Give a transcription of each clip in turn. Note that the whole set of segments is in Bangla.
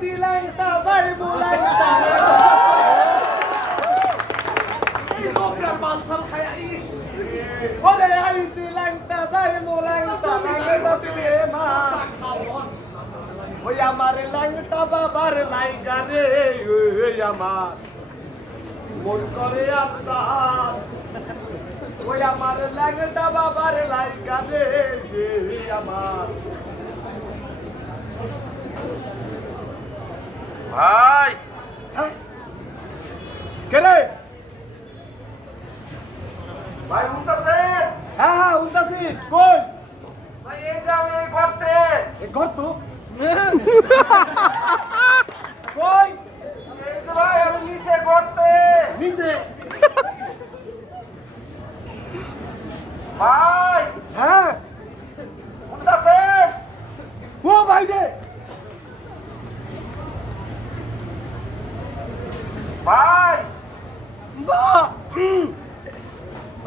আইছি ল্যাংটা যাই মুল্যাংটা এই লোকটার মালসাল খায়া ইস ওরে আইছি ল্যাংটা যাই মুল্যাংটা ল্যাংটা দিলে মা ওই আমার ল্যাংটা বাবার লাইগা রে ওই আমার মন করে আফসার ওই আমার ল্যাংটা বাবার লাইগা রে আমার ভাই কে রে ভাই উঠতেছে হ্যাঁ উনতাছি কই ভাই এই যে আমি এই করতে এ ঘর তো কই এই যে ভাই আমি নিচে করতে নিতে ভাই হ্যাঁ উঠতেছে ও ভাই রে ভাই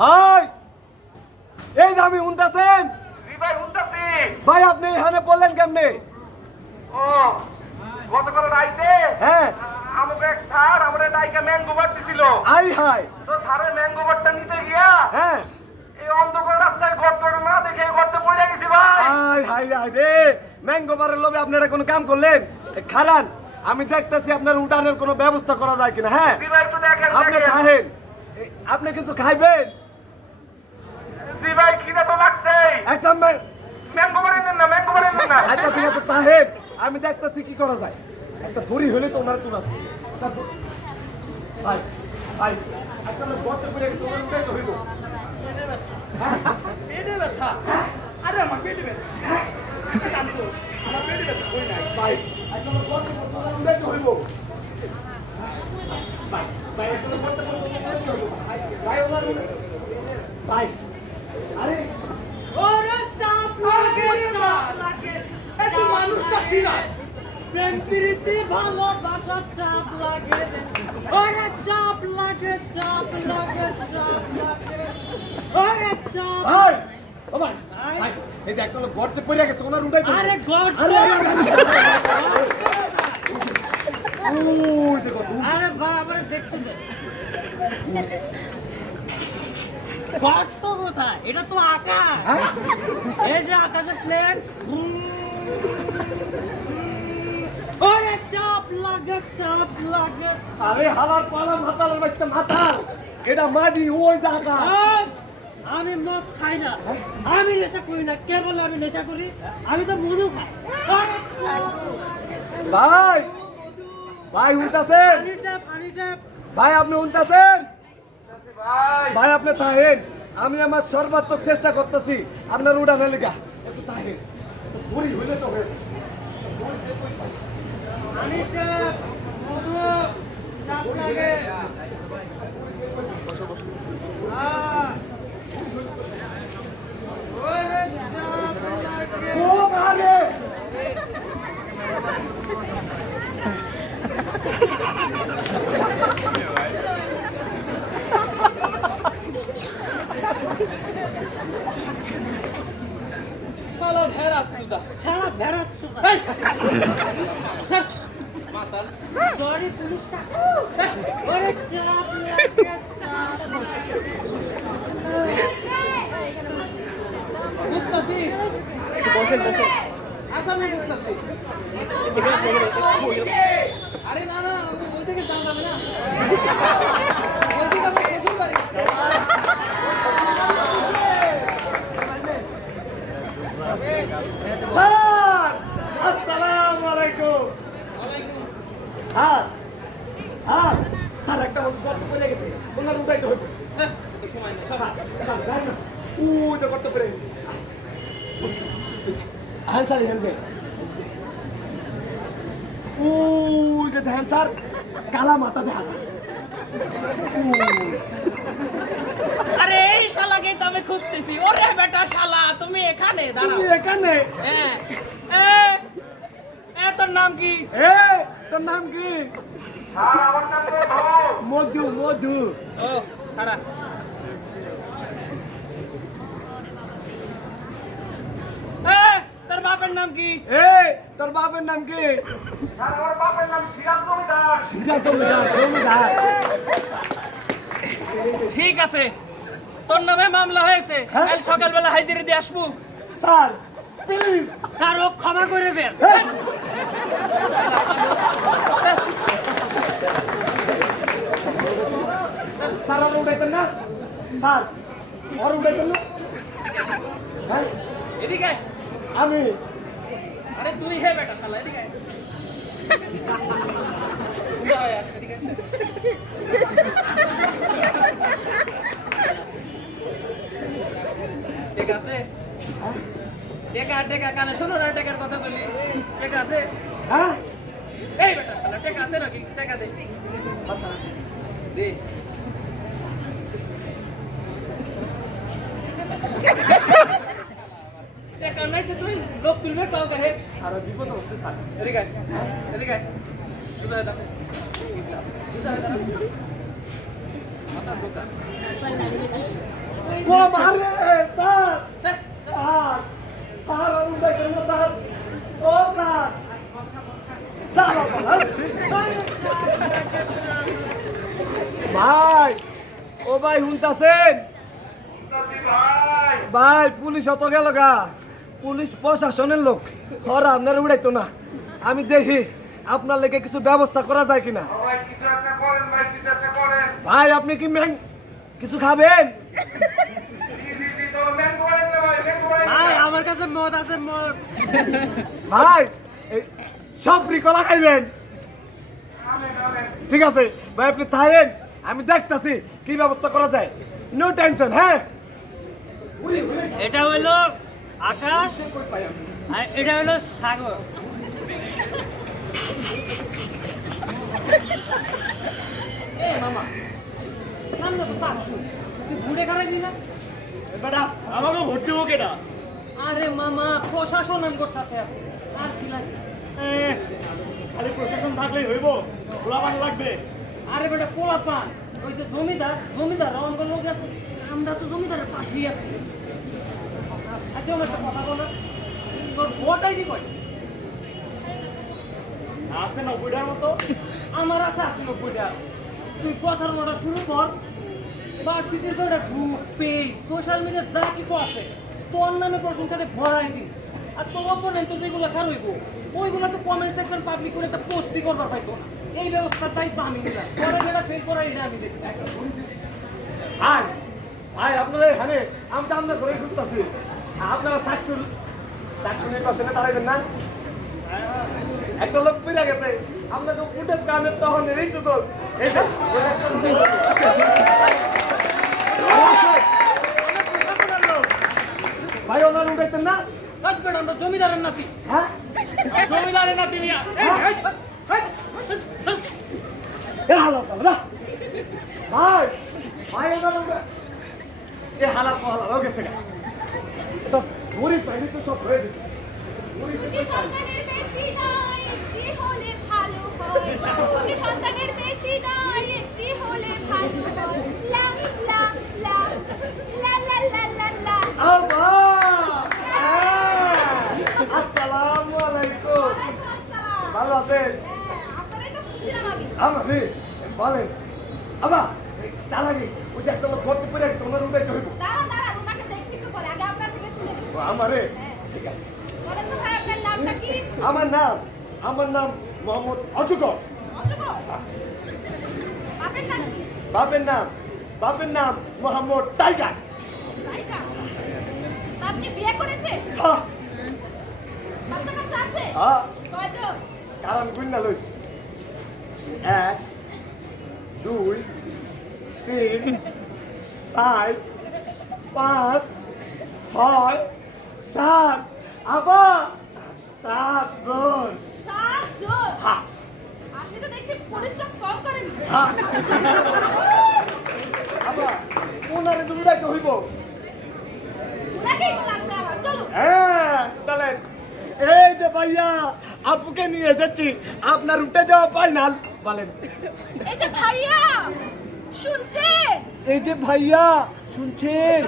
ভাই এই যে আমি উনতাছেন জি ভাই উঠতেছি ভাই আপনি এখানে বললেন কেমনে ও গতকাল রাইতে হ্যাঁ আমাকে এক স্যার আমার ডাইকে ম্যাঙ্গো বার দিছিল আই হাই তো স্যারের ম্যাঙ্গো বারটা নিতে গিয়া হ্যাঁ এই অন্ধকার রাস্তায় গর্তটা না দেখে এই গর্তে পড়ে গেছি ভাই আই হাই হাই রে ম্যাঙ্গো বারের লোভে আপনারা কোনো কাম করলেন খারান আমি দেখতেছি আপনার উঠানের কোনো ব্যবস্থা করা যায় কিনা হ্যাঁ জি ভাই একটু দেখেন আপনি দেখেন। খাহেন আপনি কিছু খাইবেন জি ভাই খিদে তো লাগছেই একটা ম্যাঙ্গো বারে নেন না ম্যাঙ্গো বারে নেন না আচ্ছা ঠিক আছে তাহেন আমি দেখতেছি কি করা যায় একটা দড়ি হলে তো ওনার তুলা ভাই ভাই একটা লোক গর্তে পড়ে গেছে ওনার উঠাই তো হইব পেটে ব্যথা আরে আমার পেটে ব্যথা জানতো আমার পেটে ব্যথা কই নাই ভাই একটা লোক গর্তে পড়ে ওনার উঠাই তো হইব ভাই ভাই একটা লোক গর্তে পড়ে ওনার উঠাই তো হইব ভাই ওনার ভাই আরে ওরে চাপ লাগে চাপ লাগে এত মানুষটা সিরাজ প্রেম প্রীতি ভালোবাসা চাপ লাগে ওরে চাপ লাগে চাপ লাগে চাপ লাগে ওরে চাপ ভাই ও ভাই ভাই এই যে একটা লোক গর্তে পড়ে গেছে ওনার উঠাই তো আরে গড আরে ওই দেখো তুমি আরে ভাই আমারে দেখতে দে গড তো কোথায় এটা তো আকাশ হ্যাঁ এই যে আকাশে প্লেন ওরে চাপ লাগে চাপ লাগে আরে হালার পালা মাতালের বাচ্চা মাতাল এটা মাটি ওই জায়গা এই, আমি মদ খাই না আমি নেশা করি না কে বলে আমি নেশা করি আমি তো মধু খাই ওরে চাপ ভাই ভাই উনতাছেন পানিটা ভাই আপনি উনতাছেন ভাই ভাই আপনি তাহেন আমি আমার সর্বাত্মক চেষ্টা করতেছি আপনার উড়ানে লিগা একটু তাহেন বুড়ি হইলে তো হয়ে পানিটা মধু চাপ লাগে ওরে চাপ লাগে ও মারে সারা ভেড়াত সুদা সরি পুলিশটা ওরে চাপ লাগে চাপ বুঝতাছি আসামি বুঝতাছি আরে না না ওই থেকে যাওয়া যাবে না ওই থেকে আমার শ্বশুর বাড়ি স্যার আসসালামু আলাইকুম স্যার স্যার স্যার একটা লোক গর্তে পড়ে গেছে ওনার উঠাই তো হইব স্যার যাই না ও যে গর্তে পড়ে গেছে আনসার হেলবে ও যে দেখেন স্যার কালা মাথা দেখা যায় আরে এই শালাকেই তো আমি খুঁজতেছি ওরে বেটা শালা তুমি এখানে দাঁড়াও তুমি এখানে হ্যাঁ তোর নাম কি এ তোর নাম কি স্যার আমার নাম মধু মধু মধু ও খারাপ তোর বাপের নাম কি এ তোর বাপের নাম কি স্যার আমার সিধা জমিদার ঠিক আছে, তোর নামে মামলা হয়েছে। হ্যাঁ? কাল সকালবেলা হাজিরা দিয়ে আসবো। স্যার প্লিজ স্যার ও ক্ষমা করে দেন। স্যার আর উঠাইতেন না স্যার আর উঠাইতেন না হ্যাঁ এদিকে আয়। আমি আরে তুই হে বেটা শালা, এদিকে আয়। দাও यार, এদিকে আয়। ঠিক আছে, টেকা কানে শোনো না, টেকার কথা বলি। টেকা আছে? হ্যাঁ এই বেটা শালা, টেকা আছে নাকি? টেকা দে। দে। টেকা নাই তো তুই লোক তুলবে কাউ কাহে? সারা জীবন হচ্ছে স্যার এদিকে আয়, এদিকে আয়। শুধু দাও। মাথা ঢোকা। ও মারে স্যার স্যার স্যার আর উঠাইতেন না স্যার ও স্যার দাঁড়াও, ভাই ও ভাই শুনতাছেন ভাই ভাই পুলিশ অত গেল গা পুলিশ প্রশাসনের লোক ওরা আপনার উড়াইতো না আমি দেখি আপনার লেগে কিছু ব্যবস্থা করা যায় কিনা ভাই কিছু একটা করেন, ভাই কিছু একটা করেন। ভাই আপনি কি কিছু খাবেন চলো ম্যাঙ্গো বানাই দে ভাই, ম্যাঙ্গো বানাই দে। ভাই আমার কাছে মদ আছে, মদ। ভাই এই সব কলা খাইবেন আমেন, আমেন। ঠিক আছে ভাই আপনি থাকেন আমি দেখতাছি কি ব্যবস্থা করা যায় নো টেনশন হ্যাঁ এটা হলো আকাশ আর এটা হলো সাগর। সামনে তো চাচ্ছু, তুই ঘুরে খারাপি না? বেটা আমাকে ভোট দেবো কেটা আরে মামা, প্রশাসন আমগোর সাথে আছে, আর কি লাগে? খালি প্রশাসন থাকলেই হইব গোলাবান লাগবে আরে বেটা পোলা পান, ওই যে জমিদার রঙের লোক আছে, আমরা তো জমিদারের পাশেই আছি। আচ্ছা আমার একটা কথা বলো, তোর ভোটাই কি কয়? আছে না বুড়ার মতো আমার আছে 80-90টা। তুই প্রচারণাটা শুরু কর, ভার্সিটির তো একটা গ্রুপ পেজ সোশ্যাল মিডিয়া যা কিছু আছে তোর নামে প্রশংসাতে ভরাই দিন। আর তোর অপোনেন্ট তো যেগুলো খারইব ওইগুলো তো কমেন্ট সেকশন পাবলিক করে একটা পোস্টই করবার পাইতো না। এই ব্যবস্থার দায়িত্ব আমি নিলাম, পরে যেটা ফেল করা এটা আমি দেখি। ভাই ভাই আপনারা এখানে আমি তো আপনার ঘরে খুঁজতেছি আপনারা সাকসুল সাকসুলের পাশে দাঁড়াইবেন না একটা লোক পেরে গেছে আপনাকে ফুটেজ কামের তখন এই তো এই যে ওই একটা ভাই ওনার উঠাইতেন না রাখবেন আমরা জমিদারের নাতি। হ্যাঁ জমিদারের নাতি নিয়া এ হালা পালা ভাই ভাই ওনার উঠে এ হালা পালা গেছে গা এটা গরিব পাইনি তো সব হয়ে যেত দুটি সন্তানের বেশি নয়, একটি হলে ভালো হয়। দুটি সন্তানের বেশি নয়, একটি হলে ভালো হয়। লা লা লা লা লা লা লা লা। আসসালামু আলাইকুম ওয়ালাইকুম আসসালাম। ভালো আছেন আপনারাই তো খুঁজছিলাম আমি। আমি বলেন আবা তার আগে ওই যে একটা লোক ভর্তি করে গেছে ওনার উঠাইতে হইব দাঁড়ান, ওনাকে দেখছি একটু পরে। আগে আপনার থেকে শুনে নিই। আমারে হ্যাঁ। ঠিক আছে বলেন তো ভাই, আপনার নামটা কি? আমার নাম মোহাম্মদ অজগর অজগর? আপনার নাম কি? বাপের নাম মোহাম্মদ টাইগার নায়িকা? আপনি বিয়ে করেছেন? হ্যাঁ বাচ্চা কাচ্চা আছে? হ্যাঁ কয়জন? কারণ গুন্না লই 1 2 3 4 5 6 7 আবা 7 জন 7 জন? হ্যাঁ আপনি তো দেখছি পরিশ্রম কম করেন। হ্যাঁ আবা ওনারে তুমি ডাইতে হইব ওনাকেই তো লাগবে আমার। চলুন। হ্যাঁ চলেন এই যে ভাইয়া আপুকে নিয়ে যাচ্ছি আপনার উঠে যাওয়া ফাইনাল বলেন এই যে ভাইয়া, শুনছেন? এই যে ভাইয়া শুনছেন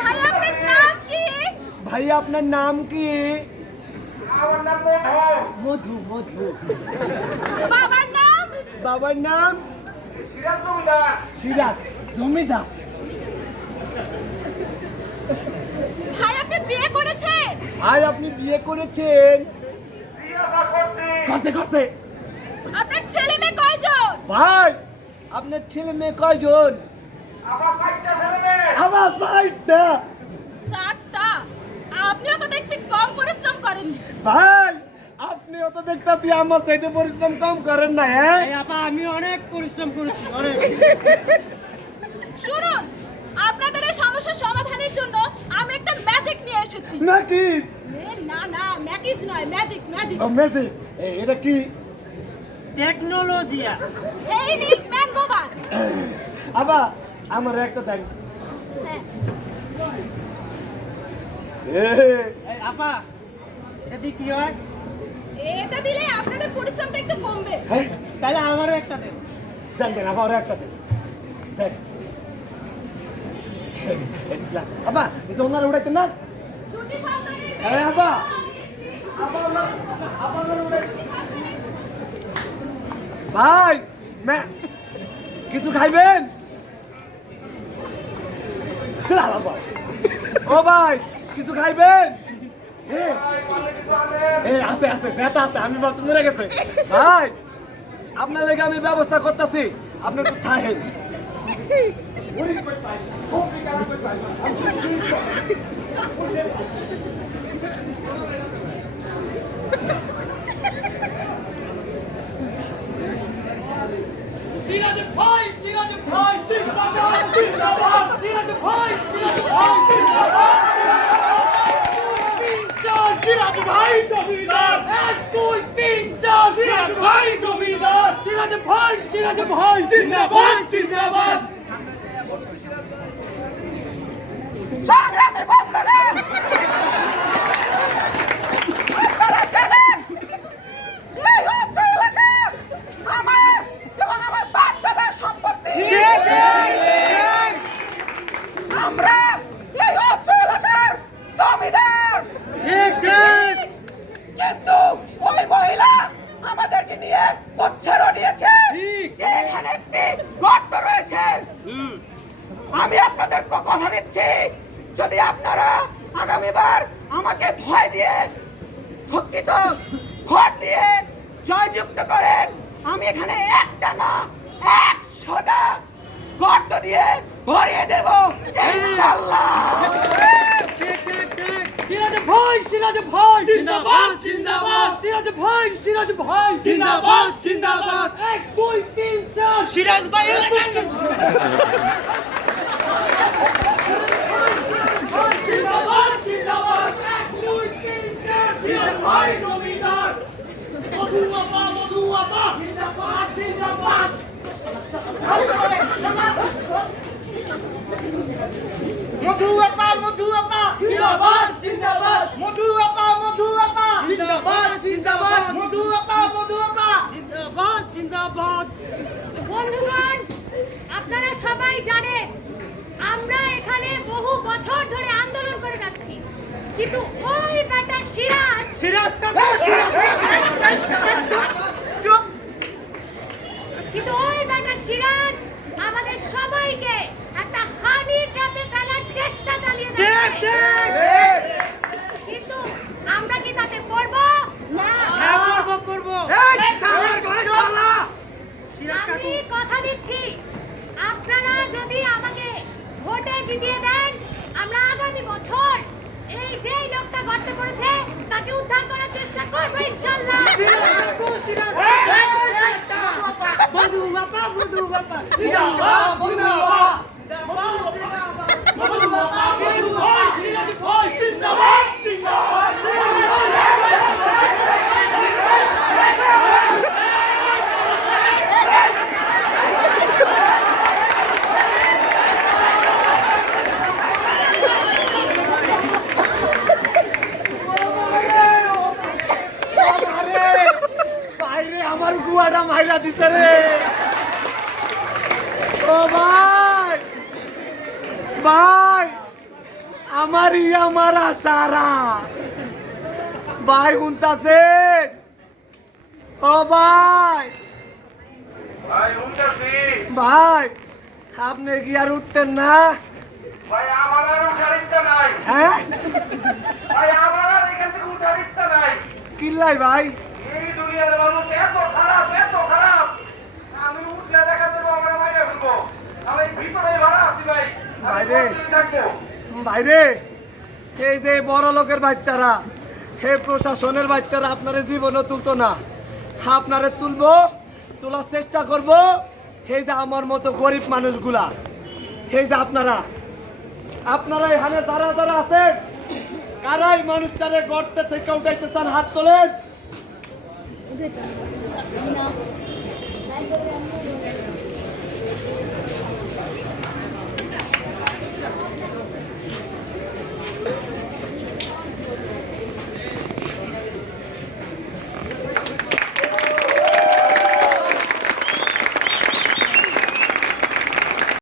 ভাইয়া আপনার নাম কি? ভাইয়া আপনার নাম কি আমার নাম মধু। মধু। বাবার নাম? বাবার নাম সিরাজ জমিদার। সিরাজ জমিদার। ভাই আপনি বিয়ে করেছেন? ভাই আপনি বিয়ে করেছেন? বিয়েটা করছি। করতে করতে। আপনার ছেলে মেয়ে কয়জন? ভাই আপনার ছেলে মেয়ে কয়জন? আমার 5টা ছেলে মেয়ে। আমার 6টা। 4টা। আপনিও তো দেখছি কম পরিশ্রম করেননি। ভাই আপনিও তো দেখতাছি আমার চাইতে পরিশ্রম কম করেন না, হ্যাঁ? এই আপা আমি অনেক পরিশ্রম করেছি অনেক। শুনুন, আপনাদের এই সমস্যার সমাধানের জন্য আমি একটা ম্যাজিক নিয়ে এসেছি। ম্যাকিস। না না, ম্যাজিক নয়, ম্যাজিক ম্যাজিক। ও ম্যাজিক। এটা কি? টেকনোলজিয়া। এই নিন ম্যাঙ্গো বার। আবা আমার একটা দেন। হ্যাঁ, এই আপা এটা দিয়ে কি হয়? এটা দিলে আপনাদের পরিশ্রমটা একটু কমবে। হ্যাঁ তাহলে আমারও একটা দেন। দেন দেন আবার একটা দেন। দেন। আবা এই যে ওনারা উড়াইতে না? দুটি সন্তানের হ্যাঁ আবা। আবা ওনারা উড়াইতে। ভাই কিছু খাইবেন? ও ভাই কিছু খাইবেন? আস্তে আস্তে যেতে আস্তে আমি বাচ্চা মরে গেছে। ভাই আপনার লেগে আমি ব্যবস্থা করতেছি, আপনি একটু থাকেন। সিরাজ ভাই জিন্দাবাদ জিন্দাবাদ। সিরাজ ভাই জিন্দাবাদ। সিরাজ ভাই জমিদার। 1 2 3 4 সিরাজ ভাই জমিদার। সিরাজ ভাই জিন্দাবাদ জিন্দাবাদ। সংগ্রামী বন্ধুগণ, আপনারা জানেন এই অত্র এলাকা আমার এবং আমার বাপ দাদার সম্পত্তি। আমরা এই অত্র এলাকার জমিদার। কিন্তু ওই মহিলা আমাদেরকে নিয়ে উচ্ছেরও নিয়েছে যে এখানে একটি গর্ত রয়েছে। আমি আপনাদের কথা দিচ্ছি, যদি আপনারা আগামীবার আমাকে ভয় দিয়ে থকিত ভোট দিয়ে জয়যুক্ত করেন, আমি এখানে একটা না 100টা গর্ত দিয়ে ভরিয়ে দেব ইনশাআল্লাহ। সিরাজ ভাই জিন্দাবাদ জিন্দাবাদ। সিরাজ ভাই জিন্দাবাদ জিন্দাবাদ। 1 2 3 4 সিরাজ ভাই জিন্দাবাদ জিন্দাবাদ। 1 2 3 4 সিরাজ ভাই জমিদার। মধু আপা জিন্দাবাদ জিন্দাবাদ। মধু আপা জিন্দাবাদ জিন্দাবাদ। মধু আপা জিন্দাবাদ জিন্দাবাদ। মধু আপা জিন্দাবাদ জিন্দাবাদ। বন্ধুগণ, আপনারা সবাই জানেন আমরা এখানে বহু বছর ধরে আন্দোলন করে যাচ্ছি, কিন্তু ওই বেটা সিরাজ কাকা কিন্তু ওই বেটা সিরাজ আমাদের সবাইকে একটা হানির চাপে ফেলার চেষ্টা চালিয়ে যাচ্ছে। কিন্তু আমরা কি তাতে করব না? করব। আমি কথা দিচ্ছি, আপনারা যদি আমাকে ভোটে জিতিয়ে দেন, আমরা আগামী বছর এই যে লোকটা গর্তে পড়েছে তাকে উদ্ধার করার চেষ্টা করব ইনশাআল্লাহ। মধু আপা বাইরে আমার গুয়াটা মাইরা দিছে রে। ও ভাই আমার আশারা ভাই শুনতাছেন? ও ভাই, ভাই উঠতেছি। ভাই আপনি কি আর উঠতেন না? ভাই আমার আর উঠার ইচ্ছা নাই। হ্যাঁ, ভাই আমার আর এখান থেকে উঠার ইচ্ছা নাই। কিল্লাই ভাই? এই দুনিয়ার মানুষ এত খারাপ, এত খারাপ। আমি উঠলে দেখা যাবে আমরা মাইরে ফেলবো। আমি ভিতরে ভাড়া আছি ভাই। আমি বাইরে? কতদিন থাকবো? ভাইরে, এই যে বড় লোকের বাচ্চারা, হে প্রশাসনের বাচ্চারা আপনার জীবনও তুলতো না, আপনারে তুলবো, তোলার চেষ্টা করব। এই যে আমার মতো গরিব মানুষগুলা, এই যে আপনারা এখানে যারা যারা আছেন, কারাই মানুষটারে গর্তে থেকে উঠাইতে চান, হাত তোলেন।